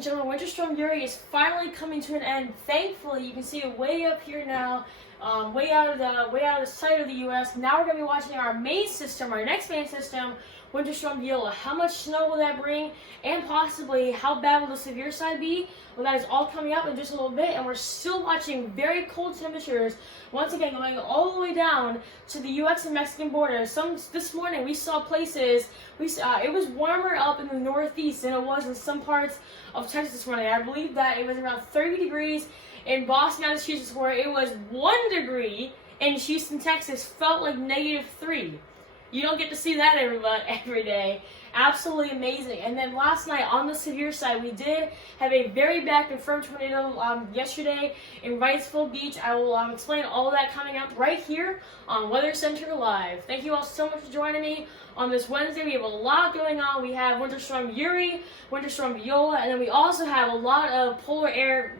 and gentlemen, Winter Storm Uri is finally coming to an end. Thankfully, you can see it way up here now, way out of the sight of the U.S. Now we're going to be watching our main system, our next main system, Winter Storm Viola. How much snow will that bring, and possibly how bad will the severe side be? Well, that is all coming up in just a little bit, and we're still watching very cold temperatures. Once again, going all the way down to the U.S. and Mexican border. This morning we saw places. It was warmer up in the northeast than it was in some parts of Texas this morning. I believe that it was around 30 degrees in Boston, Massachusetts, where it was 1 degree in Houston, Texas. Felt like -3. You don't get to see that every day. Absolutely amazing. And then last night on the severe side, we did have a very bad confirmed tornado yesterday in Wrightsville Beach. I will explain all of that coming up right here on Weather Center Live. Thank you all so much for joining me on this Wednesday. We have a lot going on. We have Winter Storm Uri, Winter Storm Viola, and then we also have a lot of polar air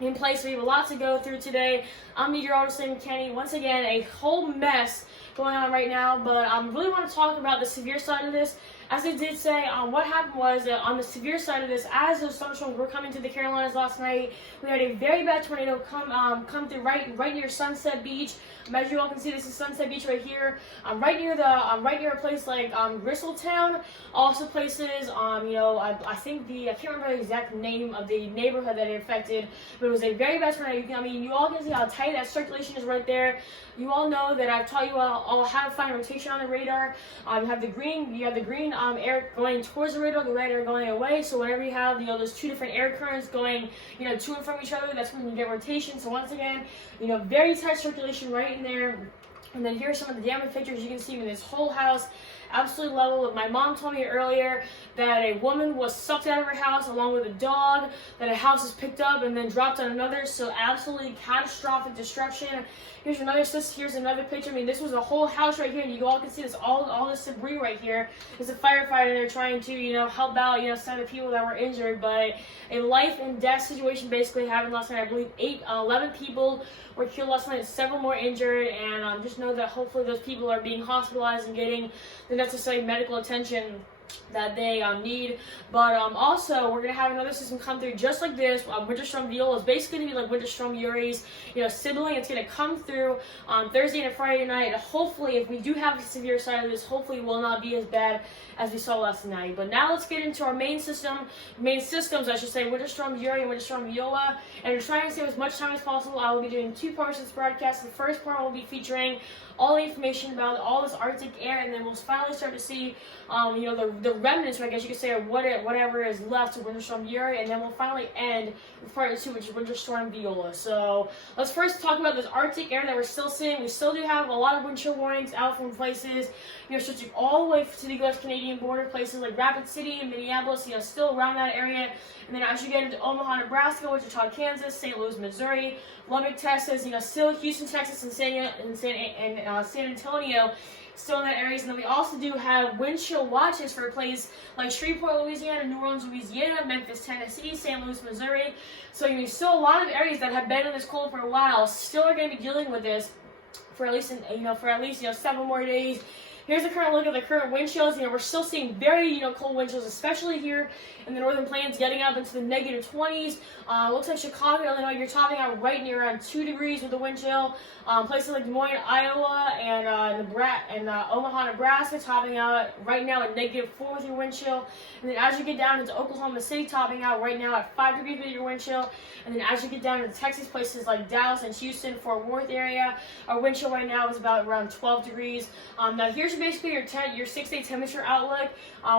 in place. We have a lot to go through today. I'm meteorologist Sam Kenny. Once again, a whole mess going on right now, but I really want to talk about the severe side of this. As I did say, what happened was on the severe side of this, as those thunderstorms were coming to the Carolinas last night, we had a very bad tornado come through right near Sunset Beach. As you all can see, this is Sunset Beach right here, right near a place like Gristletown. Also places, I think I can't remember the exact name of the neighborhood that it affected, but it was a very bad tornado. You all can see how tight that circulation is right there. You all know that I've taught you all how to find rotation on the radar. You have the green air going towards the radar, the red air going away. So whenever you have those two different air currents going to and from each other, that's when you get rotation. So once again, very tight circulation right in there. And then here's some of the damage pictures. You can see in this whole house, absolutely level. My mom told me earlier that a woman was sucked out of her house along with a dog, that a house was picked up and then dropped on another. So absolutely catastrophic destruction. Here's another picture. This was a whole house right here, and you all can see this all this debris right here. There's a firefighter there trying to help out some of the people that were injured, but a life and death situation basically happened last night. I believe 11 people were killed last night, several more injured, and just know that hopefully those people are being hospitalized and getting the necessary medical attention that they need. But also we're gonna have another system come through just like this. Winter Storm Viola is basically gonna be like Winter Storm Uri's sibling. It's gonna come through on Thursday and Friday night. Hopefully, if we do have a severe side of this, hopefully it will not be as bad as we saw last night. But now let's get into our main systems, I should say, Winter Storm Uri and Winter Storm Viola. And to try and save as much time as possible, I will be doing 2 parts of this broadcast. The first part will be featuring all the information about all this Arctic air, and then we'll finally start to see, the remnants, I guess you could say, of whatever is left of Winter Storm Uri, and then we'll finally end with part 2, which is Winter Storm Viola. So let's first talk about this Arctic air that we're still seeing. We still do have a lot of wind chill warnings out from places, stretching all the way to the U.S.-Canadian border, places like Rapid City and Minneapolis, still around that area. And then as you get into Omaha, Nebraska, Wichita, Kansas, St. Louis, Missouri, Lubbock, Texas, still Houston, Texas, and San Antonio, still in that areas. And then we also do have wind chill watches for a place like Shreveport, Louisiana, New Orleans, Louisiana, Memphis, Tennessee, St. Louis, Missouri. So still a lot of areas that have been in this cold for a while still are going to be dealing with this for at least several more days. Here's a current look at the current wind chills. We're still seeing very, cold wind chills, especially here in the northern plains, getting up into the -20s. Looks like Chicago, Illinois, you're topping out right near around 2 degrees with the wind chill. Places like Des Moines, Iowa, and Omaha, Nebraska, topping out right now at -4 with your wind chill. And then as you get down into Oklahoma City, topping out right now at 5 degrees with your wind chill. And then as you get down into Texas, places like Dallas and Houston, Fort Worth area, our wind chill right now is about around 12 degrees. Now here's basically your 6-day temperature outlook.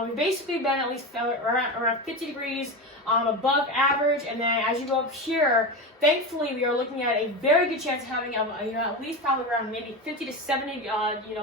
We've basically been at least around 50 degrees above average, and then as you go up here, thankfully we are looking at a very good chance of having at least probably around maybe 50 to 70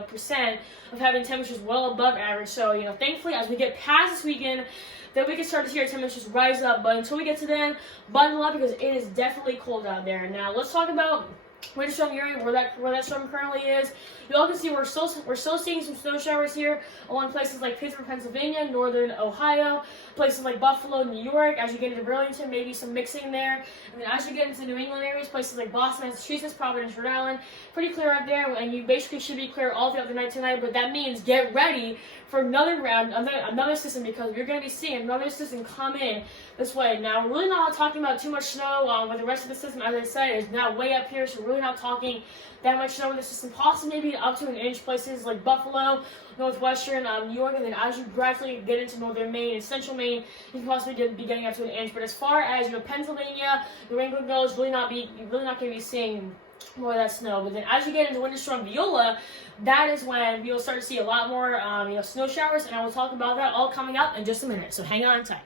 percent of having temperatures well above average. So thankfully as we get past this weekend, then we can start to see our temperatures rise up. But until we get to then, bundle up because it is definitely cold out there. Now let's talk about Winter Storm Uri, where that storm currently is. You all can see we're still seeing some snow showers here along places like Pittsburgh, Pennsylvania, northern Ohio, places like Buffalo, New York. As you get into Burlington, maybe some mixing there. And then as you get into New England areas, places like Boston, Massachusetts, Providence, Rhode Island, pretty clear out there. And you basically should be clear all throughout the night tonight. But that means get ready for another round, another system, because we're going to be seeing another system come in this way. Now, we're really not talking about too much snow with the rest of the system. As I said, is now way up here, so we're really not talking that much snow in the system, possibly maybe up to an inch places like Buffalo, northwestern New York, and then as you gradually get into northern Maine and central Maine, you can possibly be getting up to an inch. But as far as Pennsylvania, New England goes, you're really not going to be seeing more of that snow. But then as you get into Winter Storm Viola, that is when we'll start to see a lot more snow showers, and I will talk about that all coming up in just a minute. So hang on tight.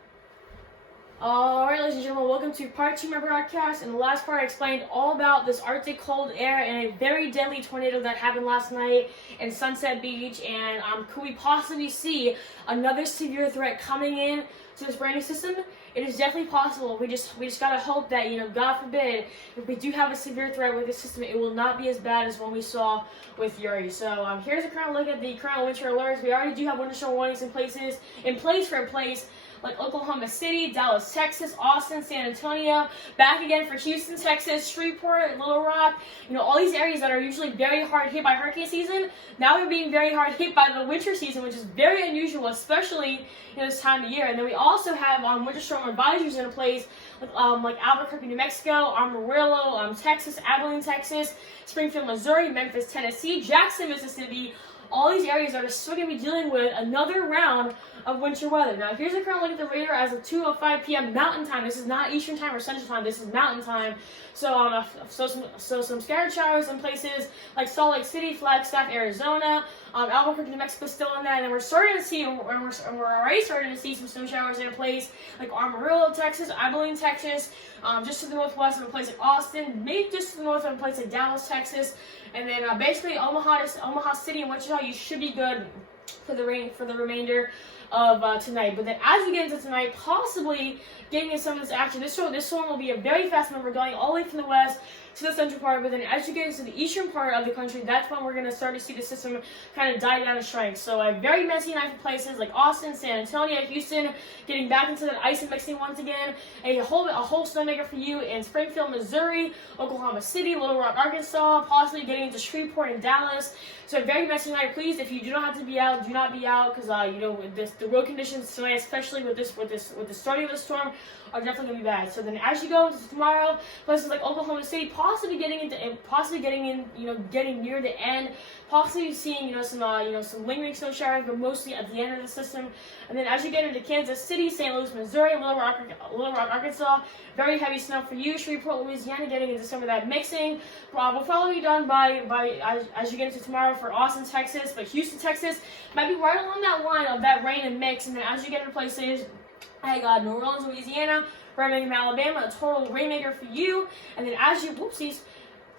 Alright, ladies and gentlemen, welcome to part 2 of my broadcast. In the last part, I explained all about this Arctic cold air and a very deadly tornado that happened last night in Sunset Beach. And could we possibly see another severe threat coming in to this brand new system? It is definitely possible. We just gotta hope that, God forbid, if we do have a severe threat with this system, it will not be as bad as what we saw with Uri. So here's a current look at the current winter alerts. We already do have winter storm warnings in place for a place like Oklahoma City, Dallas, Texas, Austin, San Antonio, back again for Houston, Texas, Shreveport, Little Rock, all these areas that are usually very hard hit by hurricane season, now they're being very hard hit by the winter season, which is very unusual, especially this time of year. And then we also have winter storm advisories in place, like Albuquerque, New Mexico, Amarillo, Texas, Abilene, Texas, Springfield, Missouri, Memphis, Tennessee, Jackson, Mississippi. All these areas are still going to be dealing with another round of winter weather. Now, here's a current look at the radar as of 2:05 p.m. Mountain Time. This is not Eastern Time or Central Time. This is Mountain Time. So, some scattered showers in places like Salt Lake City, Flagstaff, Arizona, Albuquerque, New Mexico, still in that. And we're starting to see, and we're already starting to see some snow showers in a place like Amarillo, Texas, Abilene, Texas, just to the northwest of a place like Austin, maybe just to the north of a place like Dallas, Texas, and then basically Omaha City and Wichita. You should be good for the remainder of tonight. But then as we get into tonight, possibly getting into some of this action, this storm will be a very fast mover going all the way from the west to the central part. But then as you get into the eastern part of the country, that's when we're going to start to see the system kind of die down and shrink. So a very messy night for places like Austin, San Antonio, Houston, getting back into the ice and mixing once again. A whole snowmaker for you in Springfield, Missouri, Oklahoma City, Little Rock, Arkansas, possibly getting into Shreveport and Dallas. So a very messy night. Please, if you do not have to be out, do not be out, because the road conditions tonight, especially with the starting of the storm, are definitely gonna be bad. So then, as you go into tomorrow, places like Oklahoma City, possibly getting near the end, possibly seeing some lingering snow showers, but mostly at the end of the system. And then as you get into Kansas City, St. Louis, Missouri, Little Rock, Arkansas, very heavy snow for you. Shreveport, Louisiana, getting into some of that mixing. Will probably be done as you get into tomorrow for Austin, Texas, but Houston, Texas might be right along that line of that rain and mix. And then as you get into places like New Orleans, Louisiana, Birmingham, Alabama, a total rainmaker for you. And then as you, whoopsies,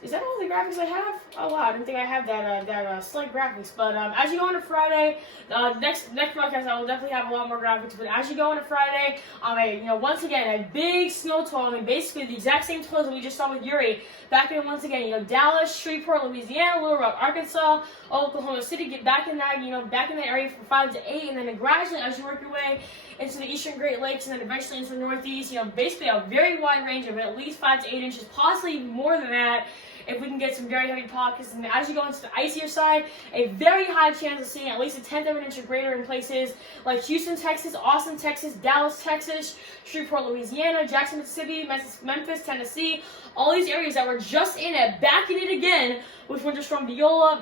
is that all the graphics I have? Oh wow, I didn't think I had that slight graphics. But as you go into Friday, next broadcast I will definitely have a lot more graphics. But as you go into Friday, once again a big snow total. Basically the exact same totals that we just saw with Uri. Back in once again, Dallas, Shreveport, Louisiana, Little Rock, Arkansas, Oklahoma City. Get back in that, back in the area from 5 to 8, and then gradually as you work your way into the eastern Great Lakes and then eventually into the Northeast, basically a very wide range of at least 5 to 8 inches, possibly even more than that, if we can get some very heavy pockets. And as you go into the icier side, a very high chance of seeing at least a 1/10 of an inch or greater in places like Houston, Texas, Austin, Texas, Dallas, Texas, Shreveport, Louisiana, Jackson, Mississippi, Memphis, Tennessee, all these areas that were just in it, back in it again with Winter Storm Viola.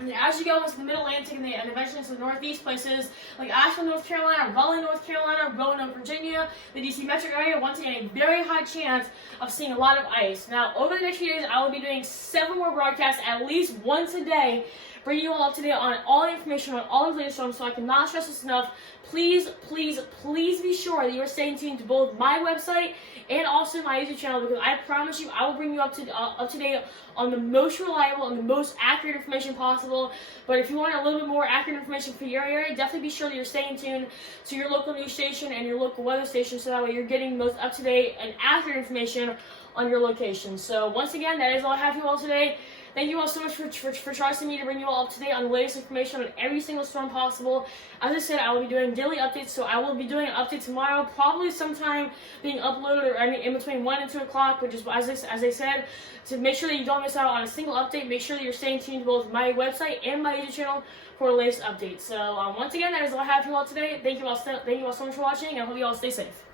And then as you go into the Mid-Atlantic and eventually into the Northeast, places like Asheville, North Carolina, Raleigh, North Carolina, Roanoke, Virginia, the DC metro area, once again, a very high chance of seeing a lot of ice. Now, over the next few days, I will be doing 7 more broadcasts, at least once a day, bringing you all up to date on all the information on all the latest storms, so I cannot stress this enough. Please, please, please be sure that you are staying tuned to both my website and also my YouTube channel, because I promise you I will bring you up to date on the most reliable and the most accurate information possible. But if you want a little bit more accurate information for your area, definitely be sure that you're staying tuned to your local news station and your local weather station, so that way you're getting the most up-to-date and accurate information on your location. So once again, that is all I have for you all today. Thank you all so much for trusting me to bring you all up to date on the latest information on every single storm possible. As I said, I will be doing daily updates, so I will be doing an update tomorrow, probably sometime being uploaded or in between 1 and 2 o'clock, but just as I said, to make sure that you don't miss out on a single update, make sure that you're staying tuned to both my website and my YouTube channel for the latest updates. So once again, that is all I have for you all today. Thank you all so much for watching, and I hope you all stay safe.